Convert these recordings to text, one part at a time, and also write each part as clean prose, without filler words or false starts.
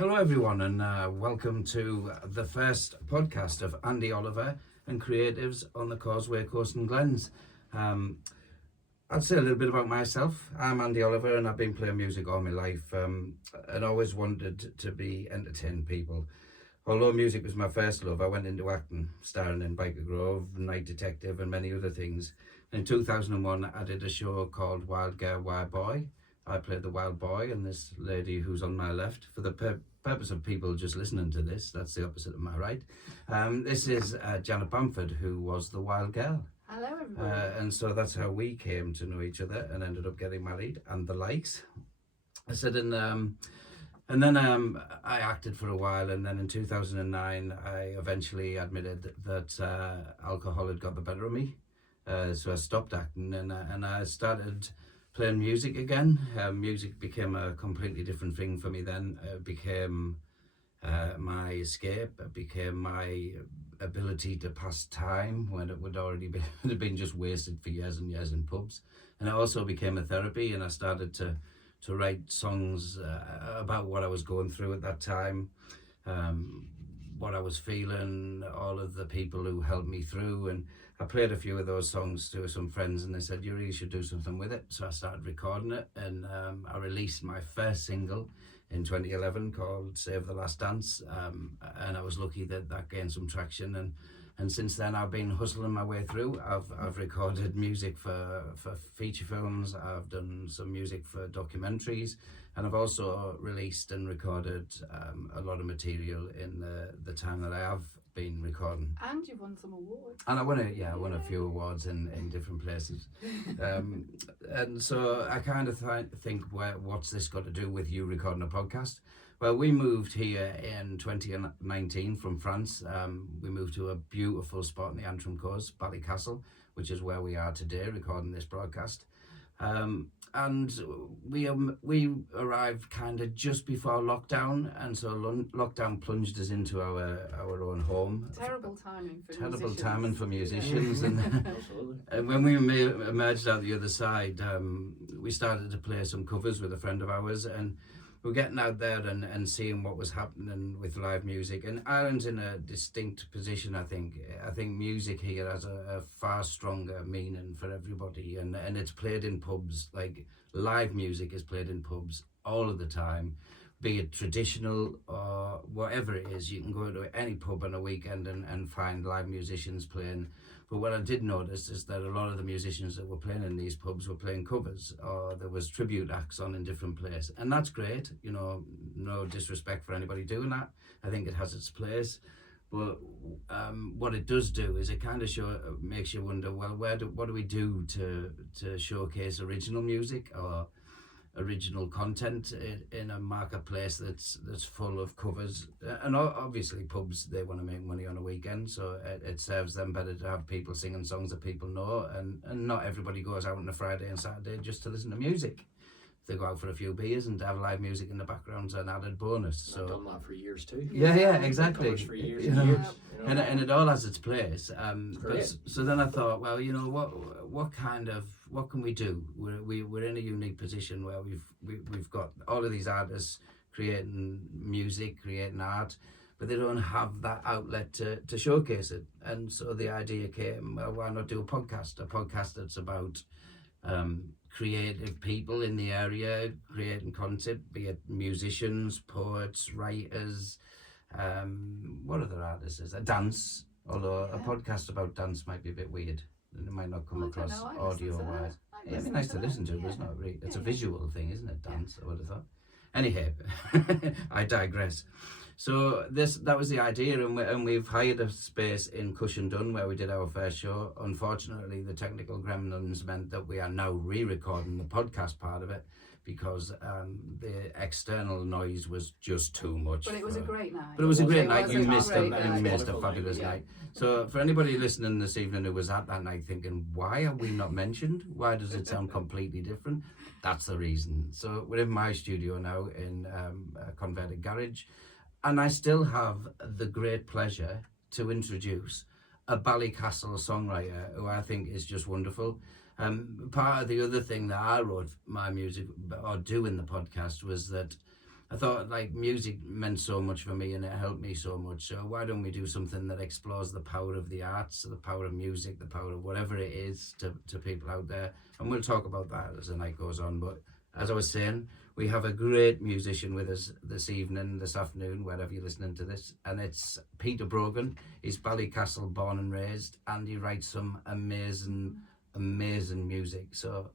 Hello, everyone, and welcome to the first podcast of Andy Oliver and Creatives on the Causeway, Coast and Glens. I'd say a little bit about myself. I'm Andy Oliver, and I've been playing music all my life and always wanted to be entertaining people. Although music was my first love, I went into acting, starring in Biker Grove, Night Detective, and many other things. In 2001, I did a show called Wild Girl, Wild Boy. I played the wild boy, and this lady who's on my left, for the purpose of people just listening to this, that's the opposite of my right. This is Janet Bamford, who was the wild girl. Hello, everybody. And so that's how we came to know each other and ended up getting married and the likes. I said, and then I acted for a while, and then in 2009, I eventually admitted that alcohol had got the better of me. So I stopped acting and I started playing music again. Music became a completely different thing for me then. It became my escape. It became my ability to pass time when it would already be had been just wasted for years and years in pubs. And it also became a therapy, and I started to write songs about what I was going through at that time, what I was feeling, all of the people who helped me through. And I played a few of those songs to some friends, and they said, you really should do something with it. So I started recording it, and I released my first single in 2011 called Save the Last Dance, and I was lucky that gained some traction, and since then I've been hustling my way through. I've recorded music for feature films, I've done some music for documentaries, and I've also released and recorded a lot of material in the time that I have been recording. And you've won some awards. And I won a few awards in different places. And so I kind of think, what's this got to do with you recording a podcast? Well, we moved here in 2019 from France. We moved to a beautiful spot in the Antrim Coast, Ballycastle, which is where we are today recording this broadcast. And we arrived kind of just before lockdown, and so lockdown plunged us into our own home. Terrible timing for Terrible musicians. timing for musicians. Yeah. And when we emerged out the other side, we started to play some covers with a friend of ours, and we're getting out there and seeing what was happening with live music. And Ireland's in a distinct position, I think. I think music here has a far stronger meaning for everybody, and it's played in pubs. Like, live music is played in pubs all of the time, be it traditional or whatever it is. You can go to any pub on a weekend and find live musicians playing. But what I did notice is that a lot of the musicians that were playing in these pubs were playing covers, or there was tribute acts on in different places. And that's great, no disrespect for anybody doing that. I think it has its place. But what it does do is it kind of makes you wonder, well, what do we do to showcase original music or original content in a marketplace that's full of covers? And obviously pubs, they want to make money on a weekend, so it serves them better to have people singing songs that people know, and not everybody goes out on a Friday and Saturday just to listen to music. They go out for a few beers and have live music in the background's an added bonus. So I've done that for years too. yeah, exactly. Covers for years You and know, years. and it all has its place. Great. So then I thought, well, what can we do? We're in a unique position where we've got all of these artists creating music, creating art, but they don't have that outlet to showcase it. And so the idea came, well, why not do a podcast that's about creative people in the area creating content, be it musicians, poets, writers, what other artists is there? Dance, although a podcast about dance might be a bit weird, and it might not come across audio wise. It'd be nice to listen to, but it's not really, it's a visual thing, isn't it? Dance, I would have thought. Anyhow, I digress. So that was the idea, and we've hired a space in Cushendun where we did our first show. Unfortunately, the technical gremlins meant that we are now re-recording the podcast part of it because the external noise was just too much. But it was a great night. But it was a great night. You a missed great a night. fabulous Yeah. night. So for anybody listening this evening who was at that night thinking, why are we not mentioned? Why does it sound completely different? That's the reason. So we're in my studio now in a converted garage. And I still have the great pleasure to introduce a Ballycastle songwriter who I think is just wonderful. Part of the other thing that I wrote my music or do in the podcast was that I thought like music meant so much for me and it helped me so much. So why don't we do something that explores the power of the arts, the power of music, the power of whatever it is to people out there. And we'll talk about that as the night goes on. But as I was saying, we have a great musician with us this afternoon, wherever you're listening to this. And it's Peter Brogan. He's Ballycastle born and raised, and he writes some amazing music. So,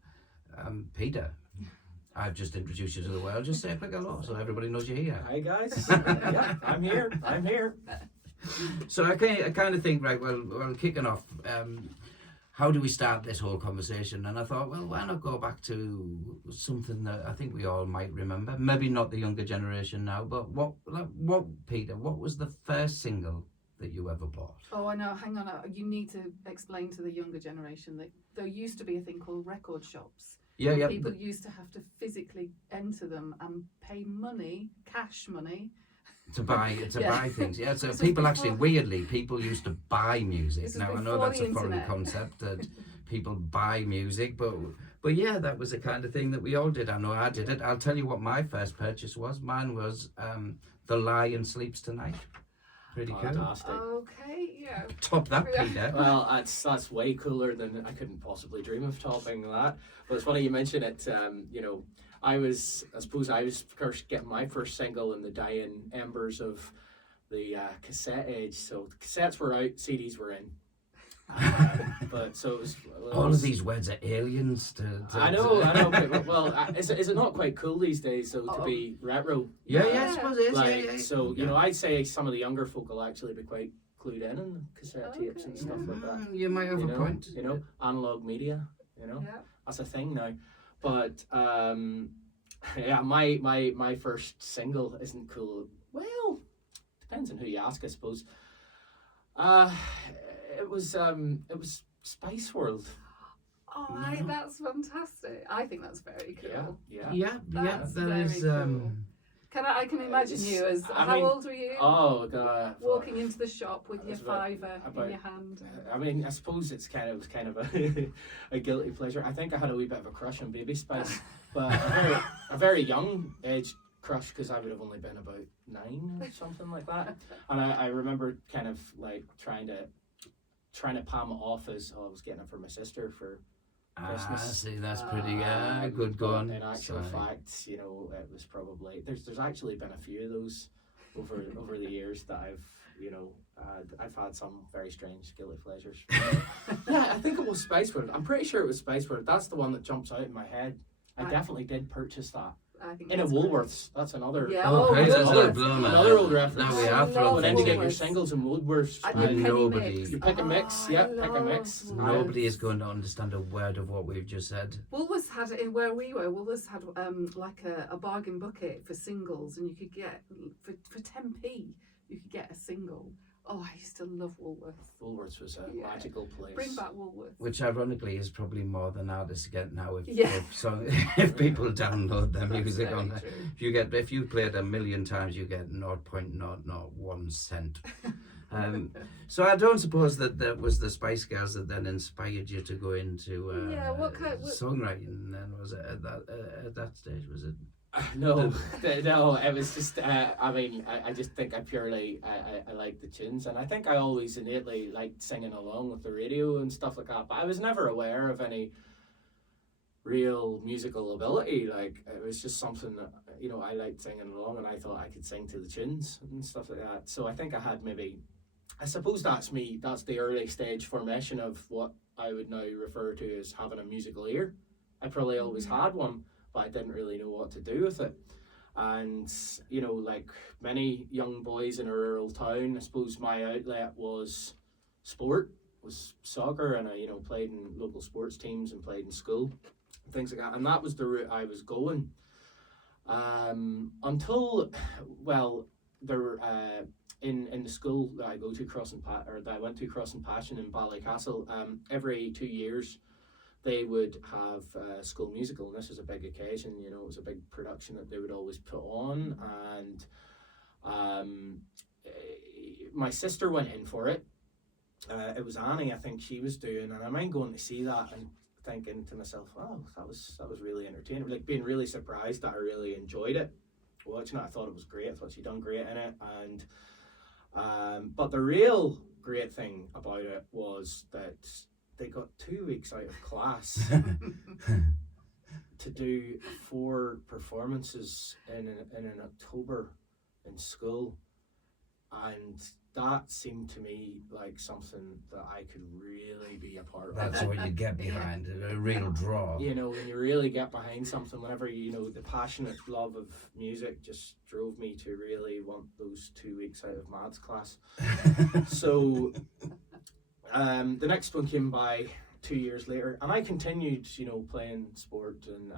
Peter, I've just introduced you to the world. Just say a quick hello so everybody knows you're here. Hi guys. Yeah, I'm here. So I kind of think, right, well, kicking off, how do we start this whole conversation? And I thought, well, why not go back to something that I think we all might remember. Maybe not the younger generation now, but what, Peter, what was the first single that you ever bought? Oh, I know. Hang on. You need to explain to the younger generation that there used to be a thing called record shops. Yeah. People used to have to physically enter them and pay money, cash money. To buy things, yeah. So This was people actually, before- weirdly, people used to buy music. This was Now I know before that's the a foreign internet. concept that people buy music, but yeah, that was the kind of thing that we all did. I know I did it. I'll tell you what my first purchase was. Mine was The Lion Sleeps Tonight. Pretty cool. Fantastic. Okay, yeah. Top that, Yeah. Peter. Well, that's way cooler than I couldn't possibly dream of topping that. But it's funny you mention it. I suppose I was first getting my first single in the dying embers of the cassette age. So the cassettes were out, CDs were in. But so it was. All of these words are aliens I know. But, well, is it not quite cool these days? So to be retro. Yeah, I suppose it is. Like, yeah. so I'd say some of the younger folk will actually be quite clued in on cassette tapes and stuff like that. You might have a point. Analog media. Yeah. That's a thing now. But yeah, my first single isn't cool. Well, depends on who you ask, I suppose. It was Spice World. Oh, that's fantastic. I think that's very cool. Yeah. That's There very is. cool. I can imagine you as how old were you? Oh God. Walking into the shop with your was about- fiver in your hand. I mean, I suppose it's kind of a guilty pleasure. I think I had a wee bit of a crush on Baby Spice, but a very young age crush because I would have only been about 9 or something like that. And I remember kind of like trying to palm it off as I was getting it for my sister for Christmas. See, that's pretty good but going. in actual fact, it was probably there's actually been a few of those over the years that I've had some very strange guilty pleasures. Yeah, I think it was Spice World. I'm pretty sure it was Spice World. That's the one that jumps out in my head. I definitely did purchase that. I think In a that's great. Woolworths. That's another. Yeah. Oh, great! Woolworths. That's another blown Another old reference. Now we have I thrown love But then things to get in. your Woolworths. singles and Woolworths. And And the penny nobody- mix. You pick a mix, I yeah, pick a love mix. Woolworths. Nobody is going to understand a word of what we've just said. Woolworths had in where we were. Woolworths had like a bargain bucket for singles, and you could get for 10p. You could get a single. Oh, I used to love Woolworths. Woolworths was a Yeah. magical place. Bring back Woolworths. Which ironically is probably more than artists get now if Yeah. if people download their That's music very on there. true. If you play it 1,000,000 times, you get 0.001 cent. So I don't suppose that was the Spice Girls that then inspired you to go into What songwriting. Then was it at that stage? Was it? No, no, it was just, I just think I purely, I like the tunes, and I think I always innately liked singing along with the radio and stuff like that, but I was never aware of any real musical ability. Like, it was just something that, I liked singing along, and I thought I could sing to the tunes and stuff like that. So I think I had I suppose that's the early stage formation of what I would now refer to as having a musical ear. I probably always had one, but I didn't really know what to do with it. And, like many young boys in a rural town, I suppose my outlet was sport, was soccer, and I, played in local sports teams and played in school, things like that. And that was the route I was going. Until, well, there in the school that I go to, that I went to, Cross and Passion in Ballycastle, every 2 years, they would have a school musical, and this was a big occasion. It was a big production that they would always put on, and my sister went in for it. It was Annie, I think she was doing, and I mind going to see that and thinking to myself, "Oh, that was really entertaining." Like being really surprised that I really enjoyed it. watching it. I thought it was great. I thought she'd done great in it. And but the real great thing about it was that they got 2 weeks out of class to do 4 performances in October in school, and that seemed to me like something that I could really be a part of. That's what you get behind, a real draw. You know, when you really get behind something, whenever, you know, the passionate love of music just drove me to really want those 2 weeks out of maths class. So the next one came by 2 years later, and I continued, you know, playing sport and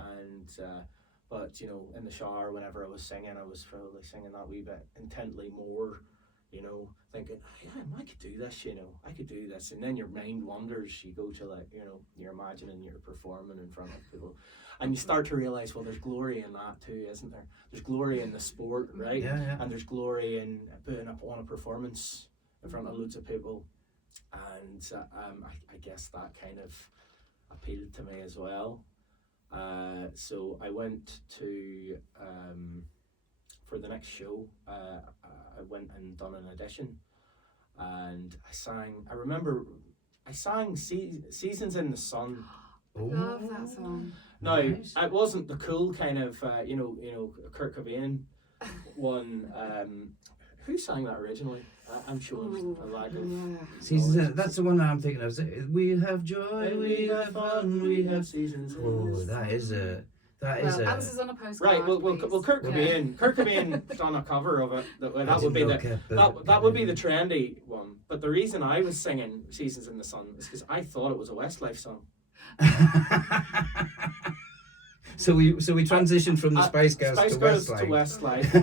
but, you know, in the shower whenever I was singing, I was probably singing that wee bit intently more, you know, thinking, yeah, I could do this, you know, I could do this. And then your mind wanders, you go to, like, you know, you're imagining you're performing in front of people, and you start to realize, well, there's glory in that too, isn't there? There's glory in the sport, right? Yeah. And there's glory in putting up on a performance in front of loads of people. And I guess that kind of appealed to me as well. So I went to, for the next show, I went and done an audition, and I remember I sang Seasons in the Sun. Love that song. Now, Nice. it wasn't the cool kind of, you know, Kurt Cobain one. Who sang that originally? I'm showing a lag of. Yeah. Seasons, that's the one I'm thinking of. We have joy, we have fun, we have. seasons. Oh, that is a. Answers on a postcard. Right. Well, please. Kurt Cobain. Yeah. Kurt Cobain done a cover of it. That would be that would be the trendy one. But the reason I was singing "Seasons in the Sun" is because I thought it was a Westlife song. So we transitioned from the Spice Girls to Westlife.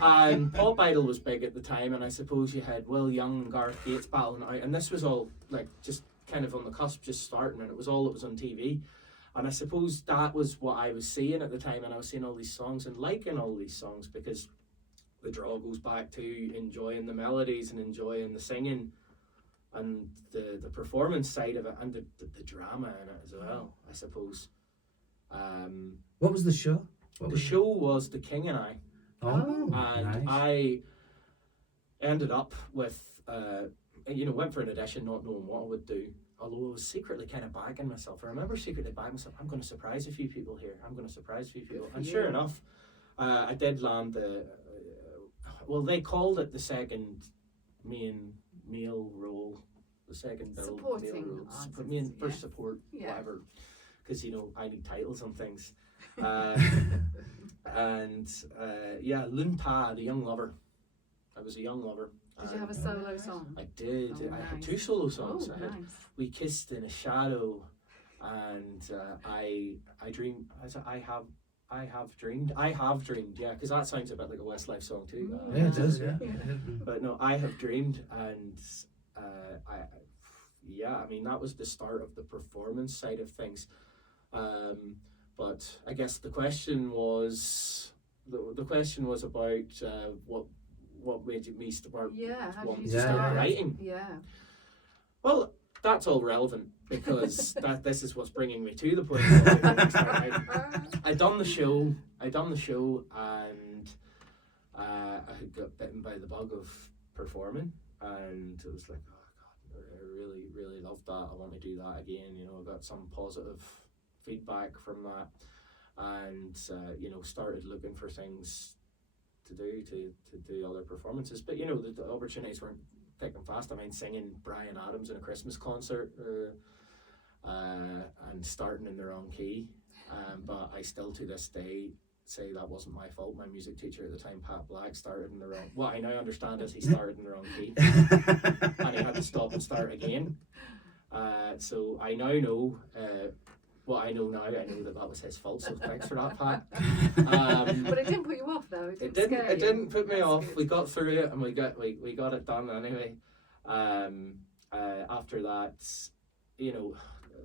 And Pop Idol was big at the time, and I suppose you had Will Young and Gareth Gates battling out, and this was all like just kind of on the cusp, just starting, and it was all that was on TV. And I suppose that was what I was seeing at the time, and I was seeing all these songs and liking all these songs because the draw goes back to enjoying the melodies and enjoying the singing and the performance side of it, and the drama in it as well, I suppose. What was the show? The show was The King and I. Oh, And nice. I ended up with, went for an audition not knowing what I would do. Although I was secretly kind of bagging myself. I remember secretly bagging myself, I'm going to surprise a few people here. I'm going to surprise a few people. And sure enough, I did land they called it the second main male role. The second Supporting male role. artist, Main first yeah. support, Yeah. whatever. Because, you know, I need titles and things. Lun Ta, the young lover. I was a young lover. Did you have a solo song? I did. Oh, I had nice. 2 solo songs. Oh, I had nice. We Kissed in a Shadow, and I dreamed. I have dreamed. I have dreamed. Yeah, because that sounds a bit like a Westlife song too. Yeah, it does. Yeah. But no, I have dreamed, and I mean that was the start of the performance side of things. But I guess the question was about what made me start wanting to start writing. Yeah. Well, that's all relevant because this is what's bringing me to the point. Of wanting to start writing. I done the show, and I had got bitten by the bug of performing, and it was like, oh God, I really, really loved that. I want to do that again. You know, I got some positive feedback from that, and started looking for things to do other performances. But you know, the opportunities weren't thick and fast. I mean, singing Bryan Adams in a Christmas concert, and starting in the wrong key. But I still to this day say that wasn't my fault. My music teacher at the time, Pat Black, started in the wrong. What I now understand is he started in the wrong key, and he had to stop and start again. So I now know. What I know now, I know that was his fault. So thanks for that, Pat. But it didn't put you off, though. It Didn't put me off. Good. We got through it, and we got it done anyway. After that, you know,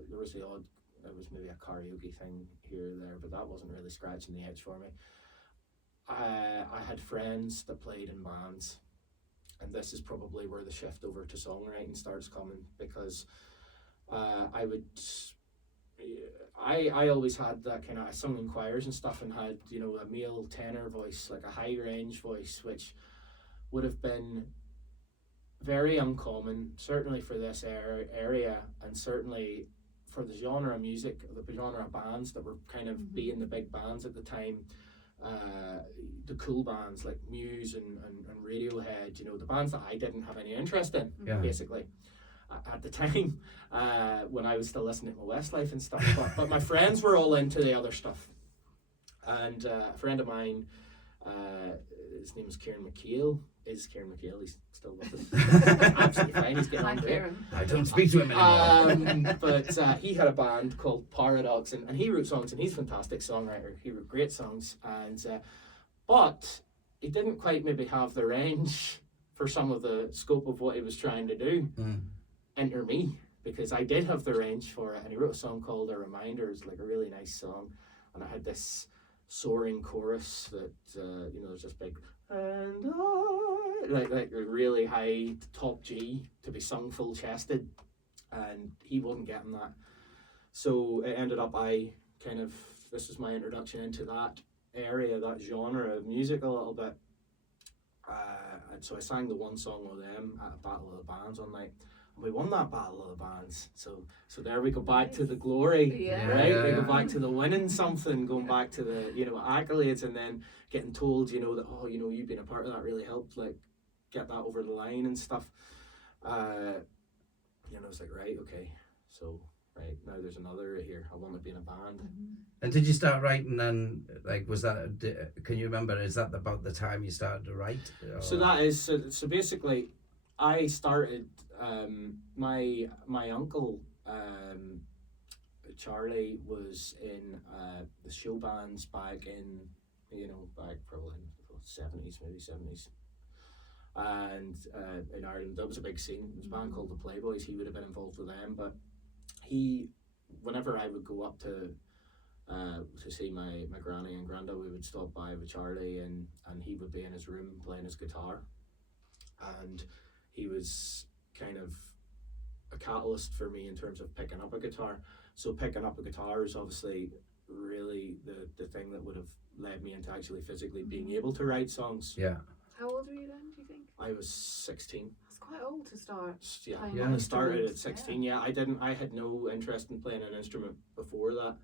there was there was maybe a karaoke thing here or there, but that wasn't really scratching the itch for me. I had friends that played in bands, and this is probably where the shift over to songwriting starts coming, because I always had that kind of, I sung in choirs and stuff and had, you know, a male tenor voice, like a high range voice, which would have been very uncommon, certainly for this area, and certainly for the genre of music, the genre of bands that were kind of being the big bands at the time. The cool bands like Muse and Radiohead, you know, the bands that I didn't have any interest in, basically, at the time, when I was still listening to Westlife and stuff. But my friends were all into the other stuff. And a friend of mine, his name is Kieran McHale. He's still with us. Absolutely fine, he's getting on great. I don't speak to him anymore. But he had a band called Paradox, and he wrote songs, and he's a fantastic songwriter. He wrote great songs, and but he didn't quite maybe have the range for some of the scope of what he was trying to do. Enter me, because I did have the range for it, and he wrote a song called A Reminder. It's like a really nice song, and it had this soaring chorus that you know, there's this big and I, like a really high top G to be sung full chested, and he wasn't getting that. So it ended up, this was my introduction into that area, that genre of music a little bit. And so I sang the one song with them at a Battle of the Bands one night. And we won that Battle of the Bands. So there we go back to the glory, right? We go back to the winning something, going back to the, you know, accolades, and then getting told, you know, that, oh, you know, you've been a part of that, really helped, like, get that over the line and stuff. You know, it's like, right, okay, so right now there's another right here. I want to be in a band. And did you start writing then? Like, was that? Can you remember? Is that about the time you started to write? Or? So that is so basically, I started. My uncle Charlie was in the show bands back in, you know, back probably in the 70s, maybe 70s. And in Ireland, that was a big scene. There was a band called the Playboys. He would have been involved with them, but whenever I would go up to see my granny and granda, we would stop by with Charlie, and he would be in his room playing his guitar, and he was kind of a catalyst for me in terms of picking up a guitar. So picking up a guitar is obviously really the thing that would have led me into actually physically being able to write songs. Yeah. How old were you then, do you think? I was 16. That's quite old to start. I started at 16. Yeah, I had no interest in playing an instrument before that,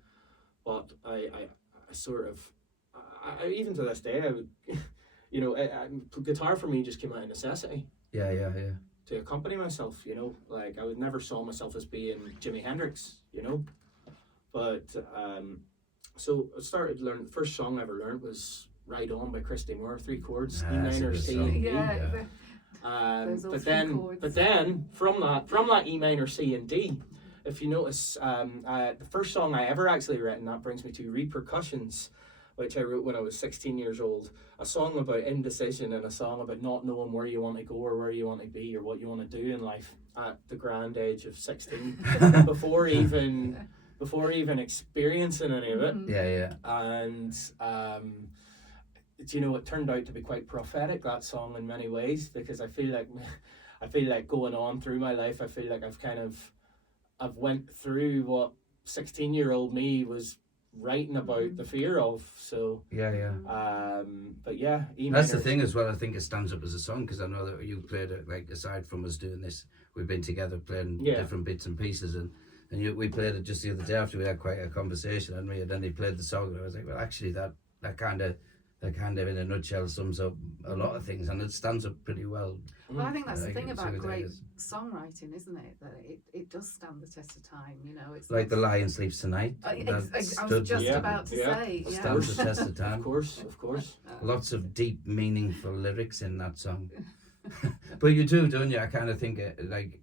but I sort of, even to this day, I would, you know, guitar for me just came out of necessity. Yeah. To accompany myself, you know, like I would never saw myself as being Jimi Hendrix, you know, but so I started learning. The first song I ever learned was Ride On by Christy Moore, 3 chords, E minor, C, and D. But then from that E minor, C, and D, if you notice, the first song I ever actually written, that brings me to Repercussions, which I wrote when I was 16 years old. A song about indecision and a song about not knowing where you want to go or where you want to be or what you want to do in life at the grand age of 16, before even experiencing any of it. Yeah. And you know, it turned out to be quite prophetic, that song, in many ways, because I feel like going on through my life, I feel like I've went through what 16-year-old me was writing about the fear of. So but yeah, that's the thing as well. I think it stands up as a song, because I know that you played it, like, aside from us doing this, we've been together playing different bits and pieces, and we played it just the other day after we had quite a conversation, and then he played the song, and I was like, well, actually that kind of in a nutshell sums up a lot of things, and it stands up pretty well. Well, I think that's the thing about great songwriting, isn't it? That it does stand the test of time. You know, it's like The Lion Sleeps Tonight. I was just about to say, stands the test of time. Of course. Lots of deep, meaningful lyrics in that song. But you do, don't you? I kind of think like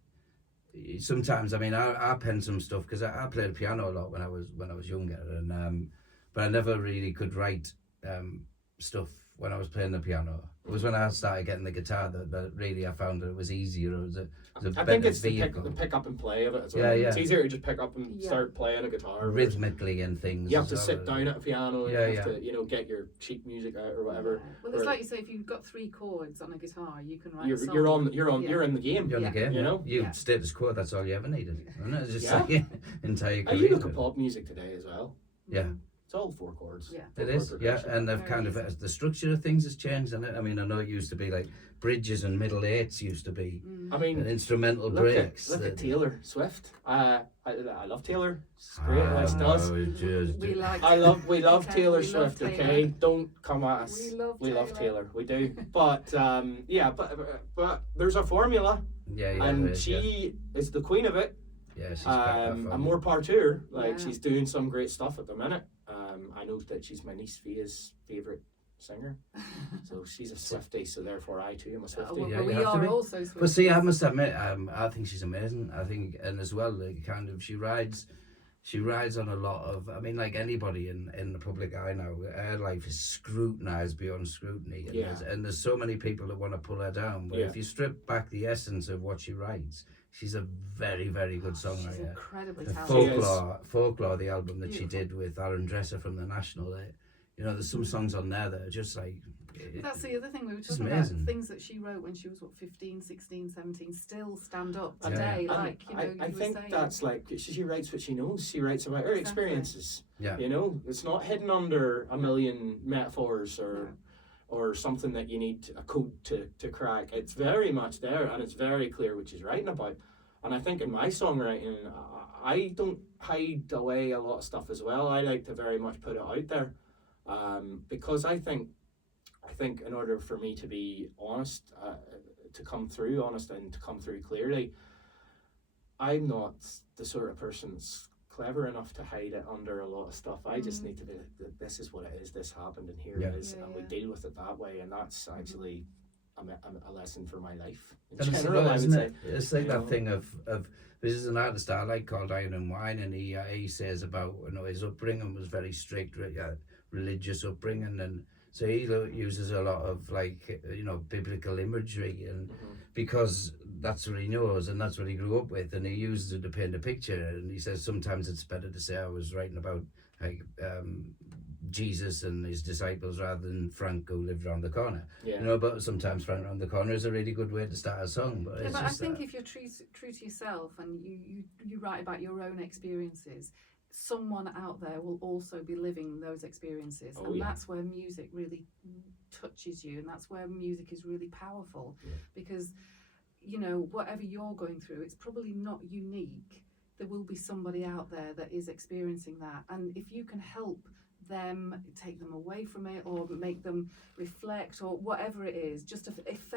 sometimes. I mean, I pen some stuff because I played piano a lot when I was younger, and but I never really could write stuff when I was playing the piano. It was when I started getting the guitar that really I found that it was easier. It was a I better think it's vehicle. the pick up and play of it as well. Yeah, yeah. It's easier to just pick up and start playing a guitar. Rhythmically and things. You have to as sit well. down at a piano. Yeah, You have to, you know, get your sheet music out or whatever. Yeah. Well, it's like you say, if you've got 3 chords on a guitar, you can write a You're song. you're in the game. You're in the game, You know? You Yeah. status quo. That's all you ever needed. Isn't it? It's just Yeah. like entire And career. you look at pop music today as well. Yeah. It's all 4 chords. Yeah. It 4 is, chord yeah, progression. and they've Very kind of easy. the structure of things has changed, and I mean, I know it used to be like bridges and middle eights used to be, I mean, and instrumental look breaks. at that- Taylor Swift. I love Taylor. It's great. What she does. no, just- We like. We love Okay, Taylor we love Swift. Taylor. Okay, don't come at us. We love Taylor. We do. But yeah, but there's a formula, yeah, yeah, and it is, she is the queen of it. yeah, she's cracked that And formula. more part to her. Like Yeah. she's doing some great stuff at the minute. I know that she's my niece Via's favourite singer, so she's a Swiftie. So therefore, I too am a Swiftie. Well, Yeah, we you have to are be. also. But see, I must admit, I think she's amazing. I think, and as well, like, kind of, she rides on a lot of. I mean, like anybody in the public eye now, her life is scrutinised beyond scrutiny, and, Yeah. there's so many people that want to pull her down. But Yeah. if you strip back the essence of what she writes, she's a very, very good She's songwriter. incredibly The talented. folklore, the album that she Beautiful. did with Aaron Dresser from the National. You know, there's some songs on there that are just like. That's the other thing we were It's talking about. amazing. Things that she wrote when she was, 15, 16, 17, still stand up And- today. and Like, you know, I you were think saying. that's like she writes what she knows. She writes about her Exactly. experiences. Yeah. You know, it's not hidden under a million metaphors or No. or something that you need a code to crack. It's very much there, and it's very clear what she's writing about. And I think in my songwriting, I don't hide away a lot of stuff as well. I like to very much put it out there, because I think in order for me to be honest, to come through honest and to come through clearly, I'm not the sort of person that's clever enough to hide it under a lot of stuff. I just need to be, this is what it is, this happened, and here Yeah. it is, Yeah, and we yeah. deal with it that way, and that's actually a lesson for my life in And it's, general, I would isn't say. it? It's like you that know. thing of this is an artist I like called Iron and Wine, and he says about, you know, his upbringing was very strict, religious upbringing, and so he uses a lot of, like, you know, biblical imagery, and because that's what he knows and that's what he grew up with, and he uses it to paint a picture. And he says sometimes it's better to say I was writing about like Jesus and his disciples rather than Frank who lived around the corner. Yeah. You know, but sometimes Frank around the corner is a really good way to start a song. But Yeah, it's but I just think if you're true to yourself and you write about your own experiences, someone out there will also be living those experiences, Oh, and yeah. that's where music really touches you, and that's where music is really powerful. Yeah. Because, you know, whatever you're going through, it's probably not unique. There will be somebody out there that is experiencing that, and if you can help them, take them away from it, or make them reflect, or whatever it is, just if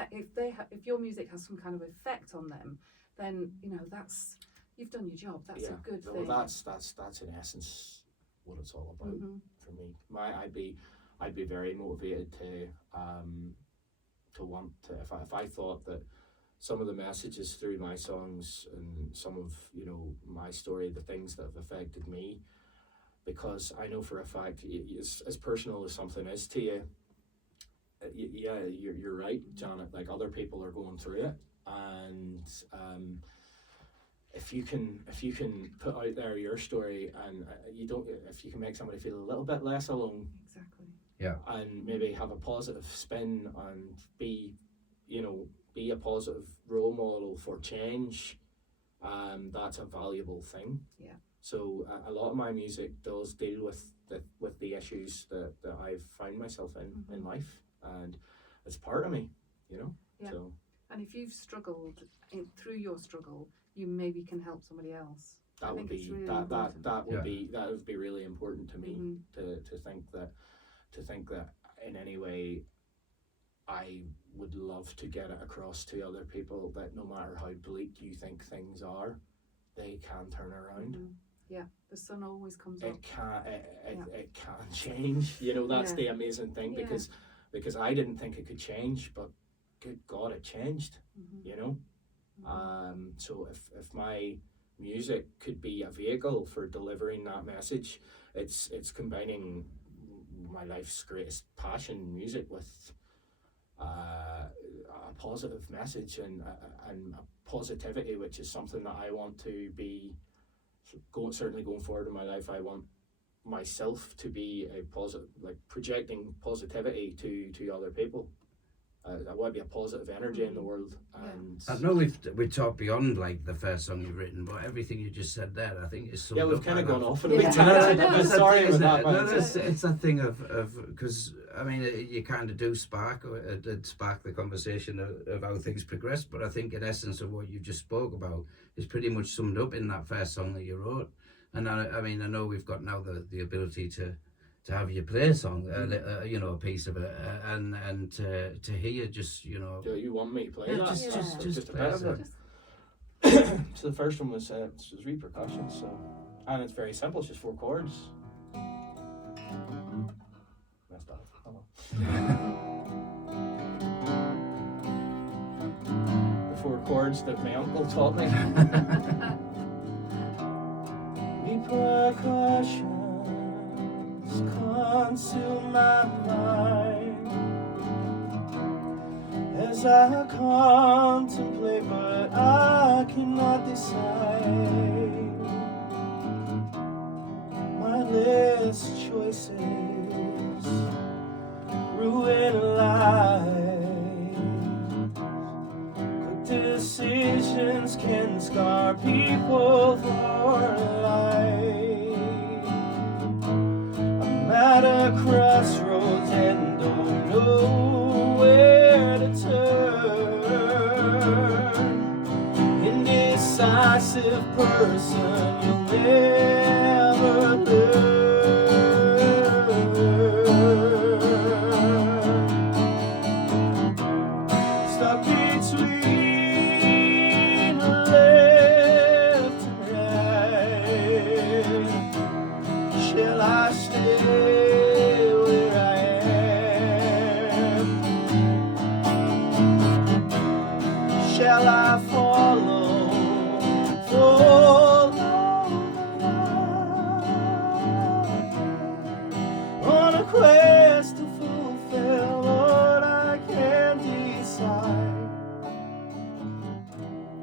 your music has some kind of effect on them, then, you know, you've done your job. That's a good well, thing. that's in essence what it's all about for me. I'd be very motivated to want to, if I thought that some of the messages through my songs and some of, you know, my story, the things that have affected me, because I know for a fact, as personal as something is to you, yeah, you're right, Janet. Like, other people are going through it, and if you can put out there your story, and if you can make somebody feel a little bit less alone, Exactly. and maybe have a positive spin and be a positive role model for change, that's a valuable thing. Yeah. So a lot of my music does deal with the issues that I've found myself in life, and it's part of me, you know. Yeah. So And if you've struggled through your struggle, you maybe can help somebody else. that I would think it's be really that important. that would be really important to me, Mhm. to think that in any way I would love to get it across to other people that no matter how bleak you think things are, they can turn around. Mhm. Yeah, the sun always comes up. It can change. You know, that's Yeah. the amazing thing, Yeah. because I didn't think it could change, but good God, it changed. Mhm. You know. So if my music could be a vehicle for delivering that message, it's combining my life's greatest passion, music, with a positive message and a positivity, which is something that I want to be certainly going forward in my life. I want myself to be a positive, like projecting positivity to other people. I want to be a positive energy in the world. And I know we've talked beyond like the first song you've written, but everything you just said there, I think is summed we've up kind of by gone that. off on a big Yeah. tangent. No, I'm that's sorry Isn't about it? that. No, Man. it's a thing of because I mean you kind of do spark the conversation of how things progress, but I think in essence of what you just spoke about is pretty much summed up in that first song that you wrote. And I mean I know we've got now the ability to have you play a song, you know, a piece of it, and to hear just, you know. Do you want me to play Yeah, that? just a play bit of it. it. So the first one was repercussion. So, and it's very simple. It's just 4 chords. Messed up. Oh well. The 4 chords that my uncle taught me. Repercussions consume my mind as I contemplate, but I cannot decide. Mindless choices ruin lives. Quick decisions can scar people for life. I'm at a crossroads and don't know where to turn. Indecisive person, you'll never learn. Stuck between left and right. Shall I stay where I am? Shall I follow on a quest to fulfill? Lord, I can't decide.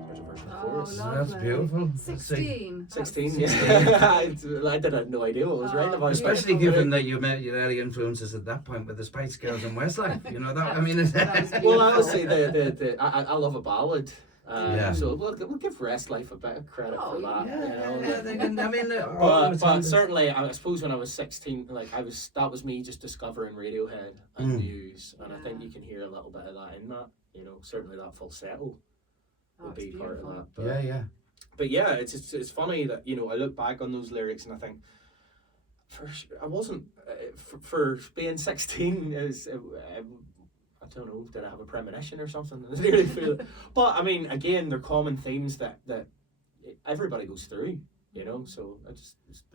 There's a verse of Oh, chorus. lovely. That's beautiful. 16. 16, That's- yeah. I did have no idea what I was writing Oh, about. Especially beautiful. given that you met your early influences at that point with the Spice Girls and Westlife, you know that. I mean, That was Well, beautiful. honestly, I love a ballad. Yeah. So we'll give Westlife a bit of credit Oh, for that. yeah. You know? yeah, they can, I mean, But certainly, I suppose when I was 16, like that was me just discovering Radiohead and Muse, and I think Yeah. you can hear a little bit of that in that. You know, certainly that falsetto Oh, would it's be part of beautiful. that. yeah. But yeah, it's funny that, you know, I look back on those lyrics and I think, I wasn't for being 16 is. I don't know, did I have a premonition or something? I really feel it. But I mean, again, they're common themes that everybody goes through, you know. So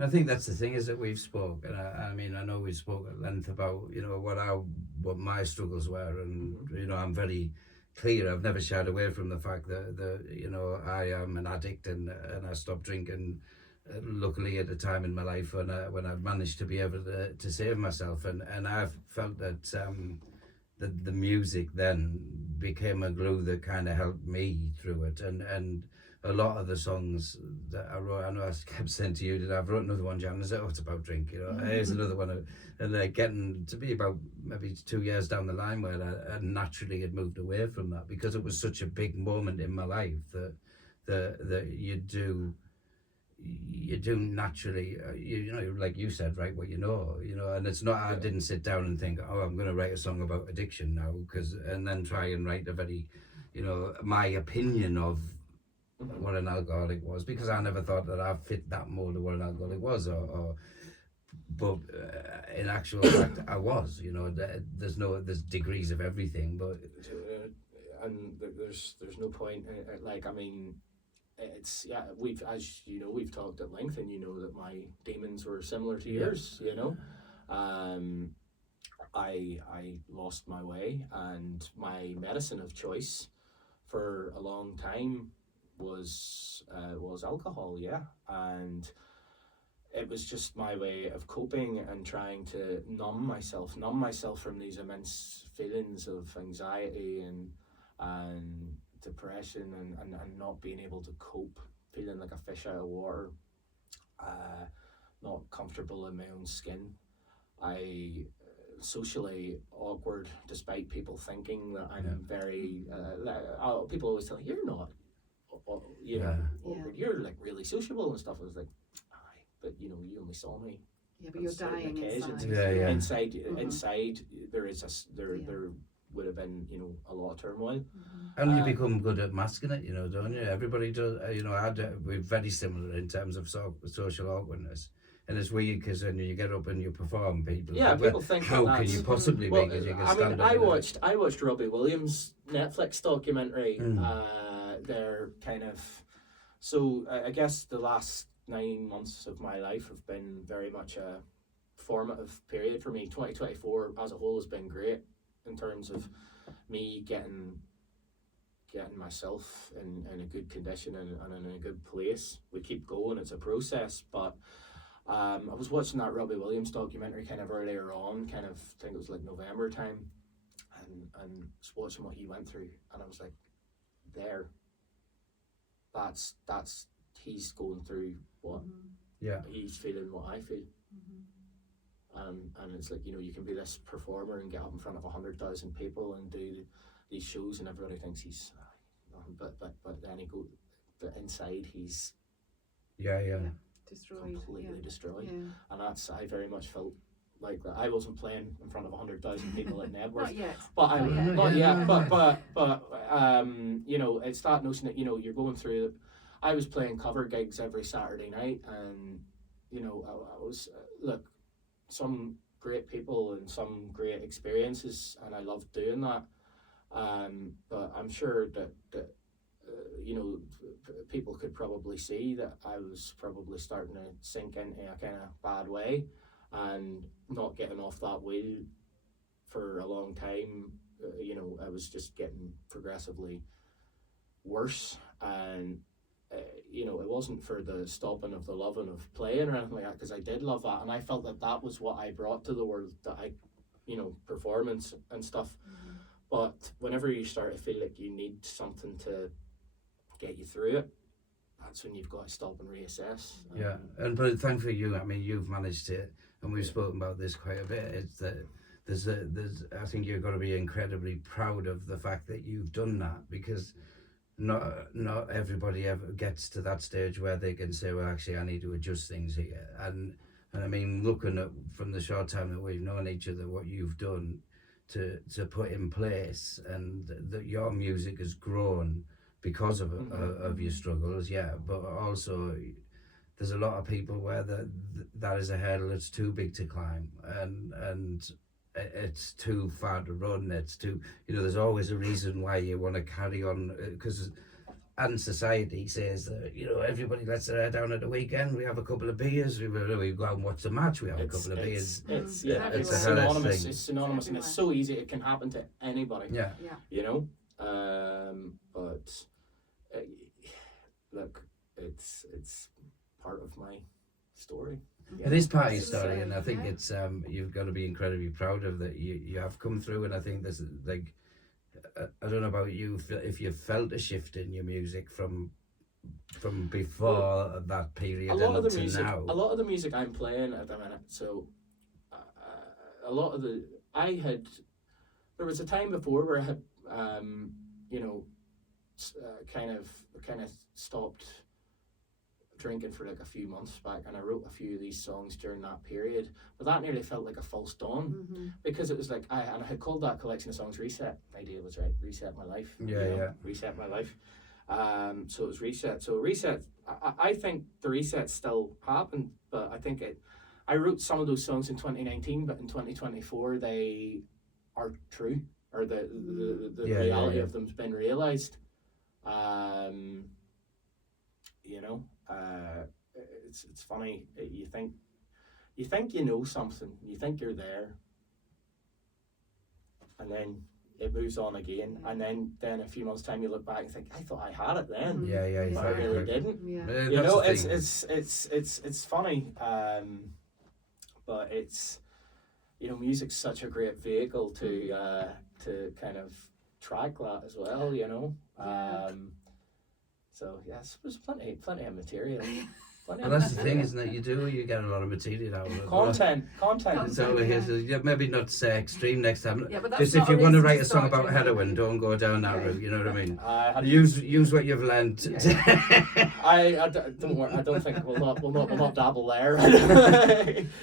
I think that's the thing is that we've spoke, and I mean, I know we spoke at length about, you know, what my struggles were, and you know, I'm very clear. I've never shied away from the fact that you know, I am an addict, and I stopped drinking. Luckily, at a time in my life when I managed to be able to save myself, and I've felt that. The music then became a glue that kind of helped me through it, and a lot of the songs that I wrote, I know I kept saying to you that I've wrote another one, Jan, and I said, oh, it's about drink, you know, here's another one, and getting to be about maybe 2 years down the line where I naturally had moved away from that because it was such a big moment in my life that you do naturally, you know, like you said, right, what you know, and it's not, I didn't sit down and think, oh, I'm going to write a song about addiction now, and then try and write a very, you know, my opinion of what an alcoholic was, because I never thought that I fit that mold of what an alcoholic was, but in actual fact, I was, you know, there's degrees of everything, but. And there's no point, like, I mean, it's as you know, we've talked at length, and you know that my demons were similar to yours. You know, I lost my way, and my medicine of choice for a long time was alcohol. Yeah, and it was just my way of coping and trying to numb myself from these immense feelings of anxiety and depression and not being able to cope, feeling like a fish out of water, not comfortable in my own skin. I socially awkward, despite people thinking that I'm very. People always tell me, "You're not, you know, awkward. You're like really sociable and stuff." I was like, "Aye, but you know, you only saw me." Yeah, but you're dying occasions. inside. Inside there is there would have been, you know, a lot of turmoil. And you become good at masking it, you know, don't you? Everybody does. You know, we're very similar in terms of social awkwardness. And it's weird because when you get up and you perform, people think how can you possibly be? Because you can stand up. I watched Robbie Williams' Netflix documentary. They're kind of, so I guess the last 9 months of my life have been very much a formative period for me. 2024 as a whole has been great in terms of me getting myself in a good condition and in a good place. We keep going, it's a process, but I was watching that Robbie Williams documentary kind of earlier on, I think it was like November time, and was watching what he went through, and I was like, that's he's going through what he's feeling, what I feel. And it's like, you know, you can be this performer and get up in front of 100,000 people and do these shows, and everybody thinks he's but then but inside he's destroyed, completely destroyed. And I very much felt like that. I wasn't playing in front of 100,000 people at Nebworth. Not yet. But not yet. But you know, it's that notion that, you know, you're going through. I was playing cover gigs every Saturday night, and you know, I was look, some great people and some great experiences, and I loved doing that. But I'm sure that you know, people could probably see that I was probably starting to sink into a kind of bad way, and not getting off that wheel for a long time. You know, I was just getting progressively worse, and you know, it wasn't for the stopping of the loving of playing or anything like that, because I did love that, and I felt that was what I brought to the world, that I, you know, performance and stuff. But whenever you start to feel like you need something to get you through it, that's when you've got to stop and reassess. But thankfully you've managed to, and we've spoken about this quite a bit, it's that there's I think you've got to be incredibly proud of the fact that you've done that, because not everybody ever gets to that stage where they can say, well, actually I need to adjust things here. And I mean, looking at from the short time that we've known each other, what you've done to put in place, and that your music has grown because of your struggles, but also there's a lot of people where that is a hurdle that's too big to climb, and it's too far to run. It's too, you know, there's always a reason why you want to carry on, because and society says that, you know, everybody lets their hair down at the weekend, we have a couple of beers, we go out and watch the match, we have a couple of beers. It's synonymous. It's synonymous, and it's so easy. It can happen to anybody. You know, but look, it's part of my story. It is part of your story, and I think it's you've got to be incredibly proud of that. You have come through, and I think this is like, I don't know about you, if you felt a shift in your music from before that period and up to now. A lot of the music I'm playing at the minute, so a lot of there was a time before where I had you know, kind of stopped drinking for like a few months back, and I wrote a few of these songs during that period, but that nearly felt like a false dawn, because it was like I had called that collection of songs Reset. The idea was, right, reset my life, reset my life. So it was Reset. So Reset, I think the reset still happened, but I think I wrote some of those songs in 2019, but in 2024 they are true, or the reality of them's been realized. You know, it's funny. You think you know something. You think you're there, and then it moves on again, and then a few months time you look back and think, I thought I had it then, Yeah, you but I thought you really could. didn't. Yeah. You That's know, the thing. it's funny, but it's, you know, music's such a great vehicle to kind of track that as well, you know. Yeah. So yes, there's plenty of material. Plenty And of that's the thing, material. isn't it? You get a lot of material out of it. Content. So Yeah. here's maybe not say extreme next time. Yeah, but that's Just if not you a want to reason write to a song start about drinking. heroin, don't go down that Yeah. route. You know what I mean? I had Use what you've learned. don't worry. I don't think we'll not dabble there.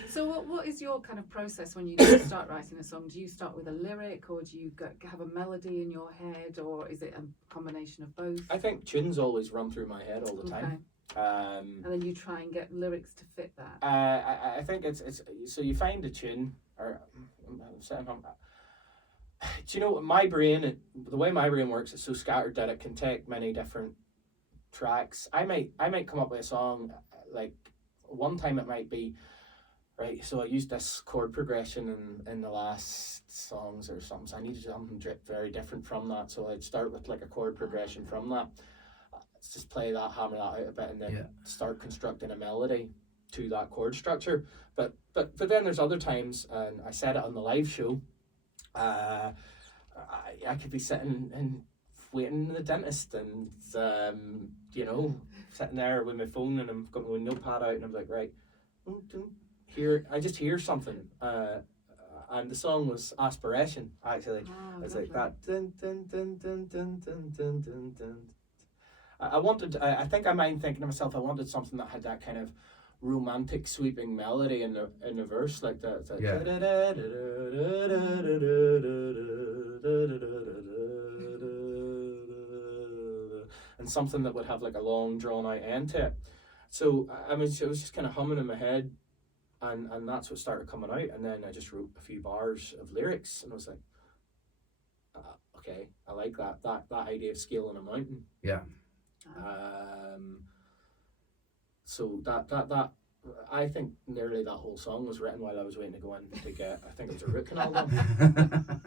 So what is your kind of process when you do start writing a song? Do you start with a lyric, or do you have a melody in your head, or is it a combination of both? I think tunes always run through my head all the time. And then you try and get lyrics to fit that. I think it's so you find a tune, or do you know my brain? The way my brain works, it's so scattered that it can take many different tracks. I might come up with a song, like one time it might be, right, so I used this chord progression in the last songs or something, so I needed something very different from that, so I'd start with like a chord progression from that. Let's just play that, hammer that out a bit, and then start constructing a melody to that chord structure. But then there's other times, and I said it on the live show, I could be sitting and waiting in the dentist, and you know, sitting there with my phone, and I'm got my notepad out, and I'm like, right, I just hear something, and the song was Aspiration, actually. It's like that. Dun, dun, dun, dun, dun, dun, dun, dun, dun. I think I mind thinking to myself, I wanted something that had that kind of romantic sweeping melody in the verse, like that. And something that would have like a long drawn out end to it. So I mean, it was just kind of humming in my head, and that's what started coming out. And then I just wrote a few bars of lyrics, and I was like, okay, I like that idea of scaling a mountain. Yeah. So that I think nearly that whole song was written while I was waiting to go in to get, I think it was a root canal done.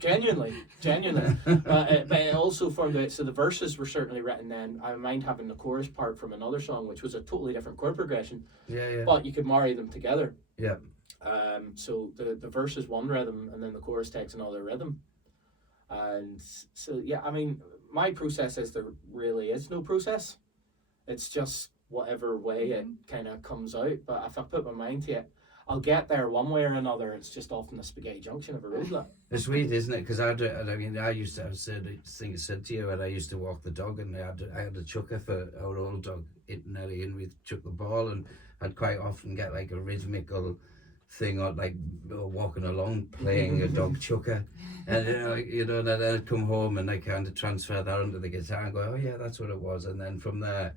Genuinely. But it also formed out, so the verses were certainly written then. I mind having the chorus part from another song, which was a totally different chord progression. Yeah. But you could marry them together. Yeah. So the verse is one rhythm, and then the chorus takes another rhythm. And so, yeah, I mean, my process is there really is no process. It's just whatever way it kind of comes out. But if I put my mind to it, I'll get there one way or another. It's just often the spaghetti junction of a road. Like. It's weird, isn't it? Because I used to, I think I said to you, and I used to walk the dog, and I had a chucker for our old dog, Nelly, and we'd chuck the ball, and I'd quite often get like a rhythmical thing, or like walking along playing a dog chucker, and and then I'd come home and I kind of transfer that onto the guitar and go, oh yeah, that's what it was. And then from there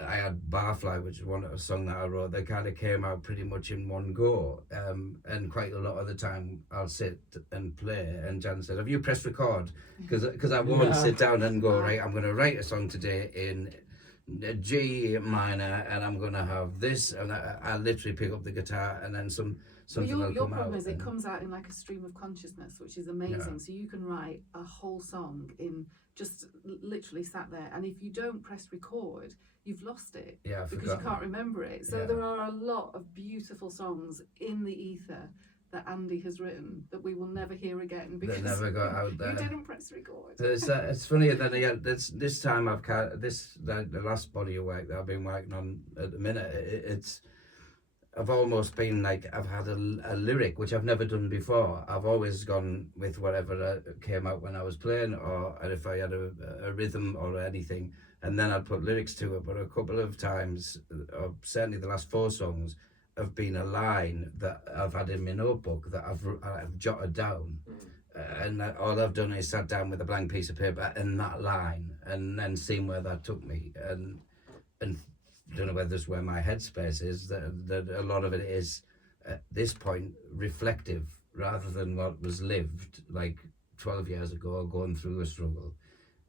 I had Barfly, which is a song that I wrote that kind of came out pretty much in one go, and quite a lot of the time I'll sit and play, and Jan said, have you pressed record? Because I won't sit down and go, right, I'm going to write a song today in G minor, and I'm gonna have this, and I literally pick up the guitar, and then something will your come out. problem is it comes out in like a stream of consciousness, which is amazing. Yeah. So you can write a whole song in just literally sat there, and if you don't press record, you've lost it. Yeah, I because forgot. you can't remember it. So there are a lot of beautiful songs in the ether that Andy has written that we will never hear again because They never got out there. you didn't press record. So it's funny that this time the last body of work that I've been working on at the minute, I've almost been like, I've had a lyric which I've never done before. I've always gone with whatever came out when I was playing, or if I had a rhythm or anything, and then I'd put lyrics to it. But a couple of times, or certainly the last 4 songs, have been a line that I've had in my notebook that I've jotted down. And all I've done is sat down with a blank piece of paper and that line, and then seen where that took me, and I don't know whether it's where my headspace is, that a lot of it is at this point reflective rather than what was lived like 12 years ago going through a struggle.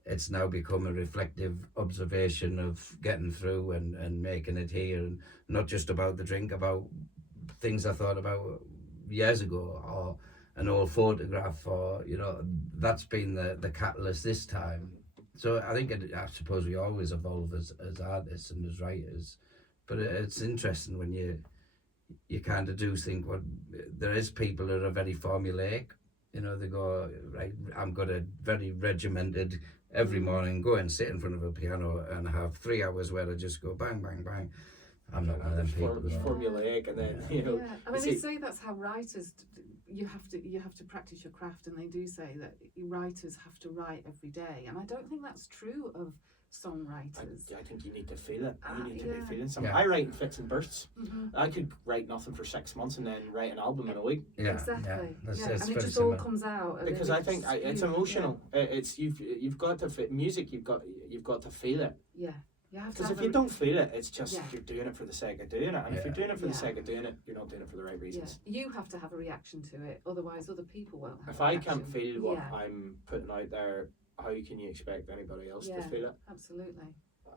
It's now become a reflective observation of getting through and making it here, and not just about the drink, about things I thought about years ago, an old photograph, or that's been the catalyst this time. So I think I suppose we always evolve as artists and as writers, but it's interesting when you kind of do think what there is people that are very formulaic. They go, right, I'm got a very regimented every morning, go and sit in front of a piano and have 3 hours where I just go bang, bang, bang. I'm not one of them people. It's formulaic, and then I mean, they say that's how writers. You have to practice your craft, and they do say that writers have to write every day, and I don't think that's true of songwriters. I think you need to feel it. You need to be feeling something. Yeah. I write in fits and bursts. Mm-hmm. I could write nothing for 6 months and then write an album in a week. Yeah, Exactly. That's And it very just similar. all comes out. and Because it I think just it's spews, emotional. It's you've got to fit music. You've got to feel it. Yeah. You have to. Because have if you a- don't feel it, it's just Yeah. you're doing it for the sake of doing it. And if you're doing it for the Yeah. sake of doing it, you're not doing it for the right Yeah. reasons. You have to have a reaction to it, otherwise other people won't have. If a I reaction. can't feel what Yeah. I'm putting out there, how can you expect anybody else to Yeah. feel it? Absolutely. Yeah.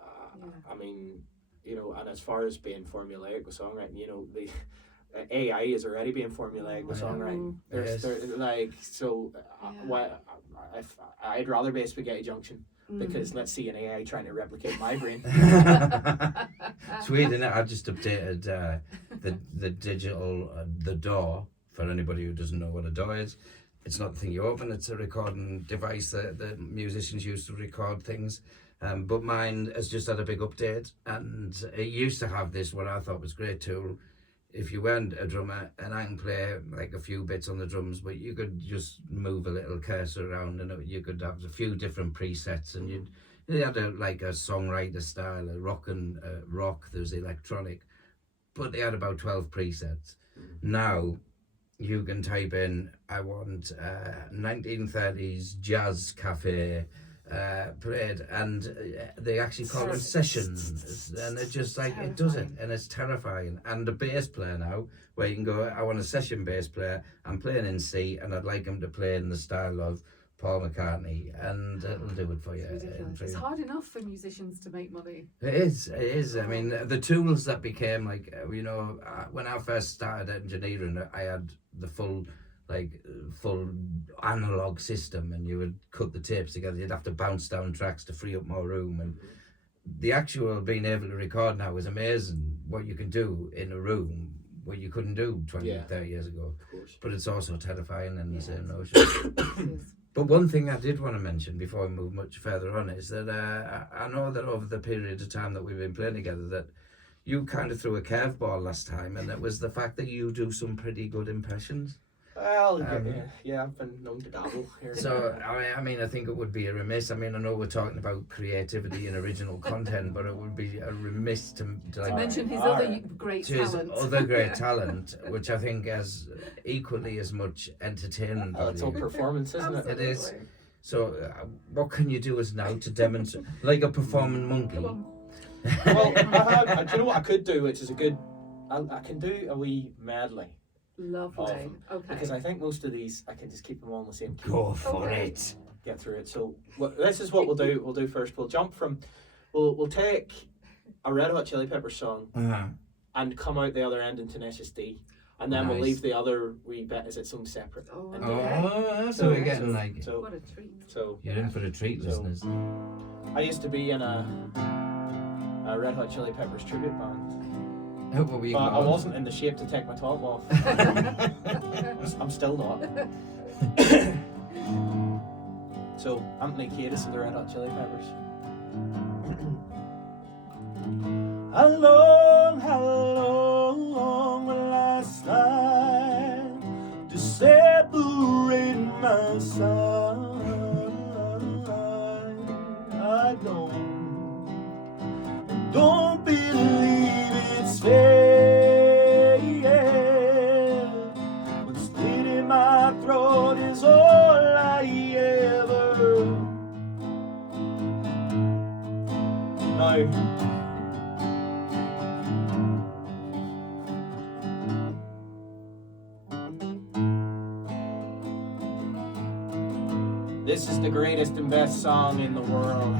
I mean, and as far as being formulaic with songwriting, the AI is already being formulaic with Yeah. songwriting. Yes. I'd rather be a spaghetti junction Mm. because let's see an AI trying to replicate my brain. It's weird, isn't it? I just updated the digital the DAW for anybody who doesn't know what a DAW is. It's not the thing you open, it's a recording device that the musicians use to record things. But mine has just had a big update, and it used to have this, what I thought was great tool. If you weren't a drummer, and I can play like a few bits on the drums, but you could just move a little cursor around, and you could have a few different presets, and you had a songwriter style, a rock. There's electronic, but they had about 12 presets. Now you can type in, I want 1930s jazz cafe played, and they actually call them sessions, and it just it does it, and it's terrifying. And the bass player now, where you can go, I want a session bass player, I'm playing in C, and I'd like him to play in the style of Paul McCartney, and it'll do it for you. It's ridiculous. It's hard enough for musicians to make money. It is. I mean, the tools that became when I first started engineering, I had the full analog system, and you would cut the tapes together. You'd have to bounce down tracks to free up more room, and the actual being able to record now is amazing. What you can do in a room what you couldn't do 20, 30 years ago. But it's also terrifying in the same notion. But one thing I did want to mention before we move much further on is that I know that over the period of time that we've been playing together, that you kind of threw a curveball last time, and it was the fact that you do some pretty good impressions. Well, yeah, I've been known to dabble here. So, I mean, I think it would be a remiss. I mean, I know we're talking about creativity and original content, but it would be a remiss to mention his other great talent. Other great talent, which I think has equally as much entertainment value. It's all performance, isn't it? It is. So, what can you do us now to demonstrate, like a performing monkey? Well, do you know what I could do, which is a good... I can do a wee medley. Lovely. Okay. Because I think most of these, I can just keep them all in the same key. Go for it. Get through it. So this is what we'll do. We'll do first. We'll jump from... We'll take a Red Hot Chili Peppers song and come out the other end in Tenacious D. And then we'll leave the other wee bit as its own separate. Oh, so we're getting like... So, what a treat. So, you're in for a treat, listeners. I used to be in a Red Hot Chili Peppers tribute band. But I wasn't in the shape to take my top off. I'm still not. So, Anthony Kiedis of the Red Hot Chili Peppers. How long will I stand to separate my side? I don't believe it's fair. But slit in my throat is all I ever know. This is the greatest and best song in the world.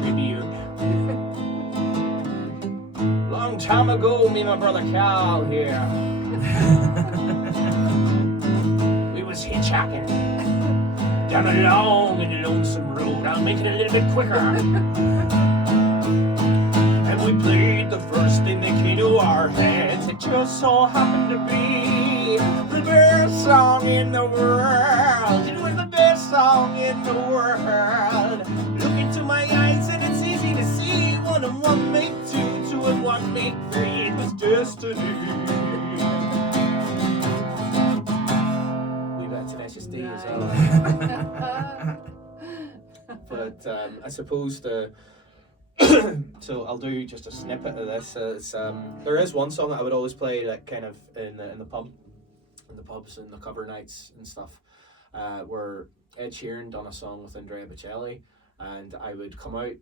Tribute. Long time ago, me and my brother Cal here We was hitchhiking down a long and lonesome road. I'll make it a little bit quicker. And we played the first thing that came to our heads. It just so happened to be the best song in the world. It was the best song in the world. Look into my eyes and it's easy to see. 1 and 1 make 2, 2 and 1 make 3. It was destiny. We got Tenacious D as well. But I suppose so I'll do just a snippet of this. There is one song that I would always play, like kind of in the pubs and the cover nights and stuff, where Ed Sheeran done a song with Andrea Bocelli, and I would come out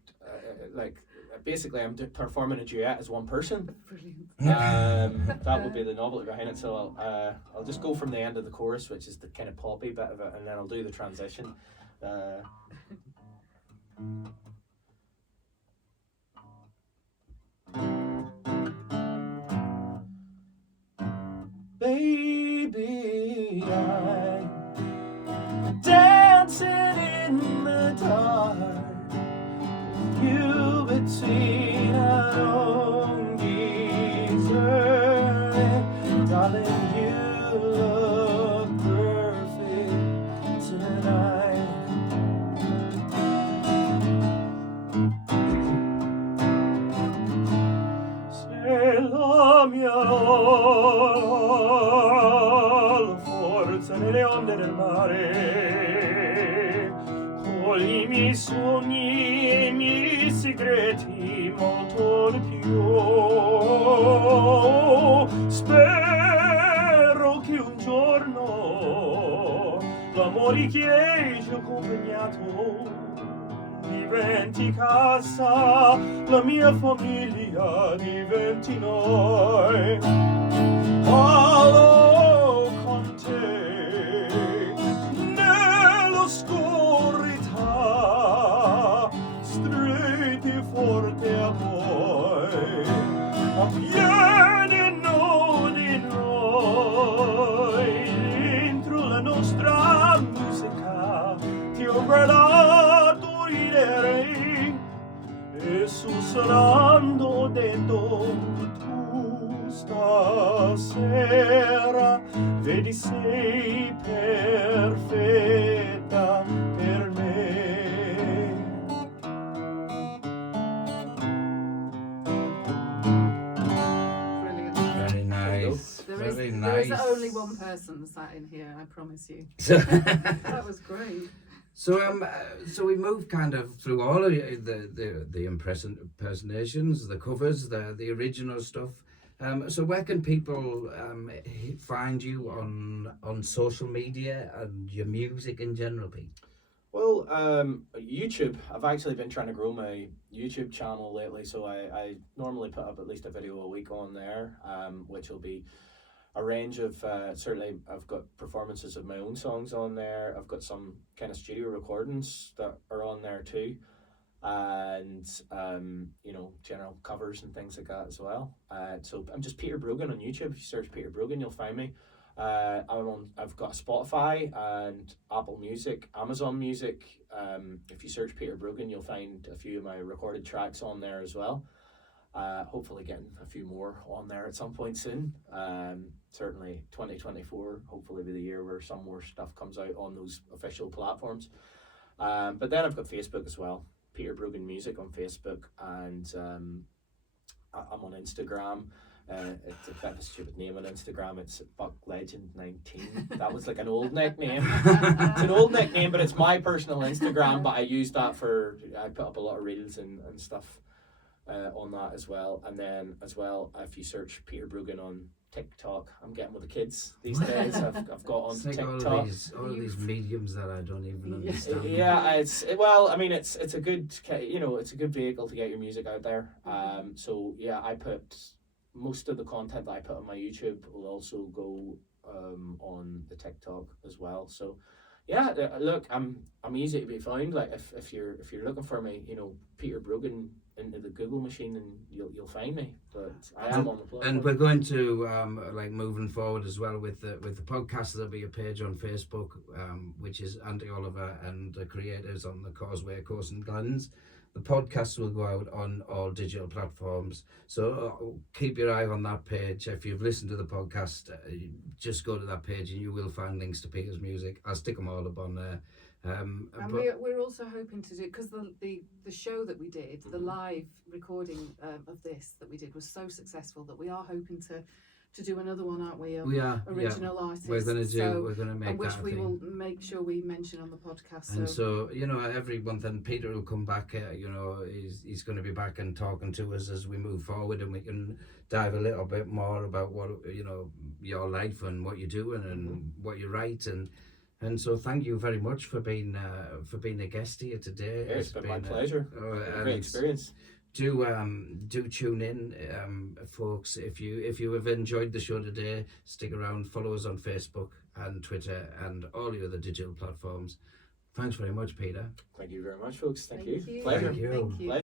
like basically I'm performing a duet as one person. Brilliant. That would be the novelty behind it. So I'll just go from the end of the chorus, which is the kind of poppy bit of it, and then I'll do the transition. Baby, I'm dancing in the dark with you between our own geezer. Darling, you look perfect tonight. Se la mia forza nelle onde del mare, con i miei sogni e i miei segreti molto di più. Spero che un giorno l'amore che ci ha accompagnato diventi casa, la mia famiglia diventi noi. Vado con te nell'oscurità, stretti forte a voi, appienino di noi, dentro la nostra musica ti ho guardato ridere e sussurrando dentro tu stasera vedi sei perfetta per me. Brilliant. Very nice. There is only one person sat in here, I promise you. So, That was great. so we moved kind of through all of the impersonations, the covers, the original stuff. So where can people find you on social media and your music in general, Pete? Well, YouTube. I've actually been trying to grow my YouTube channel lately, so I normally put up at least a video a week on there, which will be a range of certainly I've got performances of my own songs on there. I've got some kind of studio recordings that are on there too, and general covers and things like that as well. So I'm just Peter Brogan on YouTube. If you search Peter Brogan, you'll find me. I've got Spotify and Apple Music, Amazon Music. If you search Peter Brogan, you'll find a few of my recorded tracks on there as well. Hopefully getting a few more on there at some point soon. Certainly 2024 hopefully be the year where some more stuff comes out on those official platforms. But then I've got Facebook as well, Peter Brogan Music on Facebook, and I'm on Instagram. It's a bit of a stupid name on Instagram. It's BuckLegend19. That was like an old nickname. It's an old nickname, but it's my personal Instagram. But I use that I put up a lot of reels and stuff on that as well. And then as well, if you search Peter Brogan on TikTok, I'm getting with the kids these days. I've got on TikTok. All of these mediums that I don't even understand. Yeah, it's a good it's a good vehicle to get your music out there. So yeah, I put most of the content that I put on my YouTube will also go on the TikTok as well. So yeah, look, I'm easy to be found. Like if you're looking for me, Peter Brogan into the Google machine and you'll find me. But I am on the platform. And we're going to like moving forward as well with the podcast. There'll be a page on Facebook, which is Andy Oliver and the creators on the Causeway, Coast and Glens. The podcast will go out on all digital platforms, so keep your eye on that page. If you've listened to the podcast, just go to that page and you will find links to Peter's music. I'll stick them all up on there. And we're also hoping to do, because the show that we did, the live recording of this that we did was so successful that we are hoping to do another one, aren't we? We are original artists. We're going to make which that we thing. will make sure we mention on the podcast. And so every month, and Peter will come back. He's going to be back and talking to us as we move forward, and we can dive a little bit more about what your life and what you're doing and what you write and so thank you very much for being a guest here today. Yeah, it's been my pleasure. A great experience. Do tune in, folks. If you have enjoyed the show today, stick around. Follow us on Facebook and Twitter and all the other digital platforms. Thanks very much, Peter. Thank you very much, folks. Thank you. you. Pleasure. Thank you. Thank you.